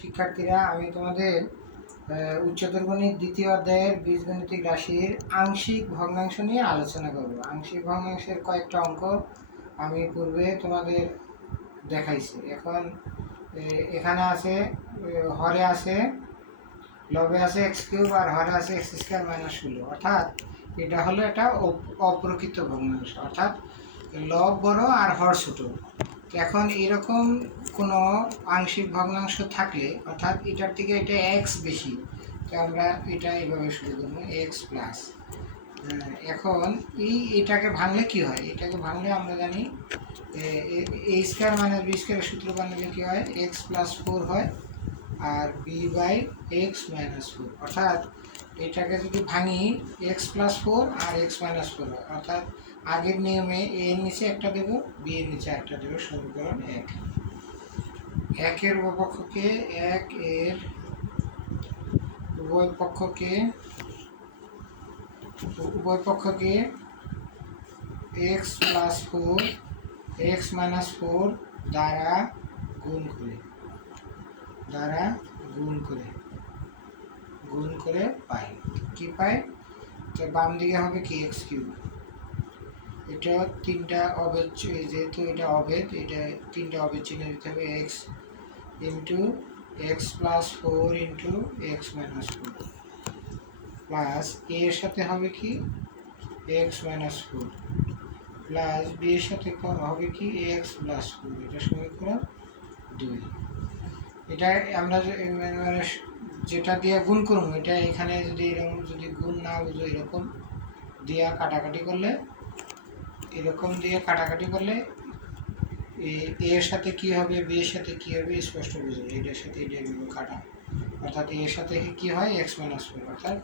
শিক্ষার্থীরা, আমি তোমাদের উচ্চতর গণিত দ্বিতীয় অধ্যায়ের বীজগণিতিক রাশির আংশিক ভগ্নাংশ নিয়ে আলোচনা করব। আংশিক ভগ্নাংশের কয়েকটা অঙ্ক আমি পূর্বে তোমাদের দেখাইছি। এখন এখানে আছে, হরে আছে, লবে আছে এক্স কিউব, আর হরে আছে এক্স স্কোয়ার মাইনাস 16। অর্থাৎ এটা হলো একটা অপ্রকৃত ভগ্নাংশ, অর্থাৎ লব বড় আর হর ছোট। এখন এরকম কোনো আংশিক ভগ্নাংশ থাকলে, অর্থাৎ এটার থেকে এটা এক্স বেশি, তো আমরা এটা এইভাবে শুরু করবো এক্স প্লাস। এখন এটাকে ভাঙলে কি হয়? এটাকে ভাঙলে আমরা জানি এ স্কোয়ার মাইনাস বি স্কোয়ারের সূত্র বানালে কী হয়? এক্স প্লাস 4 হয় আর বি বাই এক্স মাইনাস 4। অর্থাৎ এটাকে যদি ভাঙি এক্স প্লাস 4 আর এক্স মাইনাস 4 হয়। অর্থাৎ আগের নিয়মে এ এর নিচে একটা দেবো, বি এর নিচে একটা দেবো, সমীকরণ 1। একের উভয়পক্ষকে উভয়পক্ষকে এক্স প্লাস 4 এক্স মাইনাস 4 দ্বারা গুণ করে পাই। কি পাই? তো বাম দিকে হবে কি এক্স কিউব। এটা তিনটা অভেদ, যেহেতু এটা অভেদ, এটা তিনটা অভেদ চিহ্ন দিতে হবে। X into x plus 4 into x minus 4 plus এর সাথে হবে কি এক্স মাইনাস 4 প্লাস বি এর সাথে হবে কি এক্স প্লাস 4। এটা সমীকরণ 2। এটা আমরা মানে যেটা দিয়ে গুণ করবো, এটা এখানে যদি এরকম, যদি গুণ না বুঝো, এরকম দিয়ে কাটাকাটি করলে, এরকম দিয়ে কাটাকাটি করলে এর সাথে কি হবে, বি এর সাথে কি হবে স্পষ্ট বুঝবে। এটার সাথে এটা কাটা, অর্থাৎ এর সাথে কি হয় এক্স মাইনাস 4। অর্থাৎ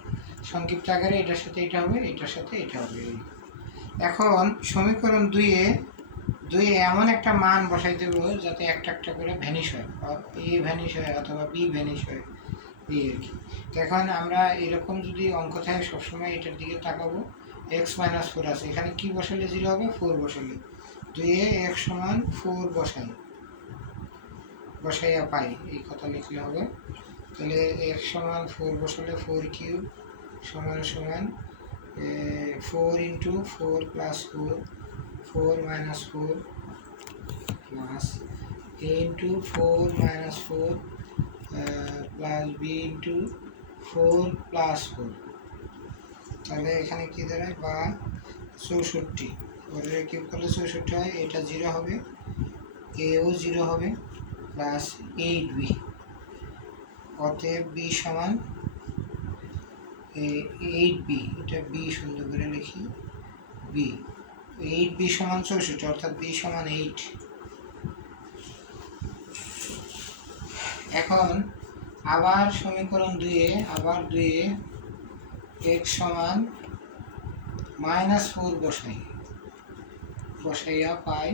সংক্ষিপ্ত আকারে এটার সাথে এটা হবে, এটার সাথে এটা হবে। এখন সমীকরণ 2 এমন একটা মান বসাই দেবো যাতে একটা একটা করে ভ্যানিশ হয়, এ ভ্যানিশ হয় অথবা বি ভ্যানিশ হয়, এই আর কি। তো এখন আমরা এরকম যদি অঙ্ক থাকে সবসময় এটার দিকে তাকাবো। এক্স মাইনাস 4 আছে, এখানে কি বসালে 0 হবে? 4 বসালে। 2 এক্স সমান 4 বসাইয়া পাই, এই কথা লিখলে হবে। তাহলে এক্স সমান 4 বসালে 4 কিউব সমান 4 into 4 plus 4 minus 4 plus a into 4 minus 4 plus b into 4 plus 4। তাহলে এখানে কি দাঁড়ায়? বা 64। ওরে কিউব করলে 64 হয়, এটা 0 হবে, এও 0 হবে, প্লাস 8b। অতএব বি সমান 8b। এটা বি সুন্দর করে লিখি, বি 8b সমান 64, অর্থাৎ বি সমান 8। এখন আবার সমীকরণ 2 এক্স সমান মাইনাস 4 বসাইয়া পাই।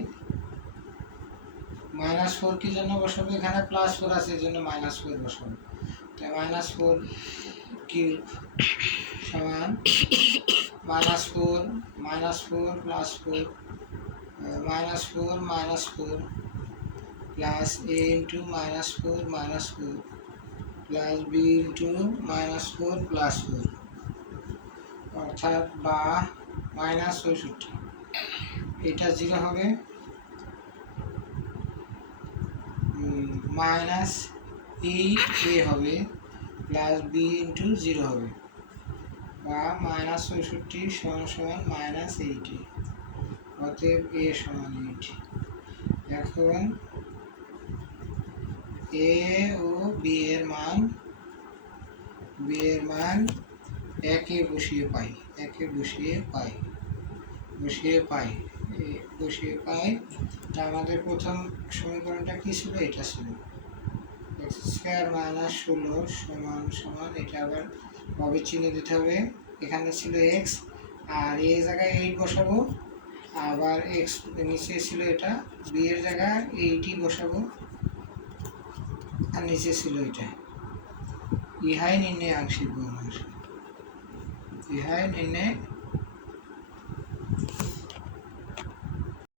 মাইনাস 4 কি জন্য বসাবো? এখানে প্লাস 4 আছে, এই জন্য মাইনাস 4 বসাবো। তাই মাইনাস 4 কিউব সমান minus 4 plus 4 minus 4 plus a into minus 4 plus b into minus 4 plus 4, অর্থাৎ বা মাইনাস 64। এটা 0 হবে, মাইনাস 8a হবে, প্লাস বি ইন্টু 0 হবে, বা মাইনাস 64 সমান মাইনাস 8a। অতএব এ সমান 8। এখন এ ও বি এর মান একে বসিয়ে পাই। তা আমাদের প্রথম সমীকরণটা কি ছিল? এটা ছিল এক্স স্কোয়ার মাইনাস 16 সমান এটা আবার অবিচ্ছিন্ন দিতে হবে। এখানে ছিল এক্স, আর এই জায়গায় 8 বসাবো, আবার এক্স নিচে ছিল এটা, বি এর জায়গায় 8ই বসাবো, আর নিচে ছিল এটা। ইহাই নির্ণয় আংশিক ভগ্নাংশ।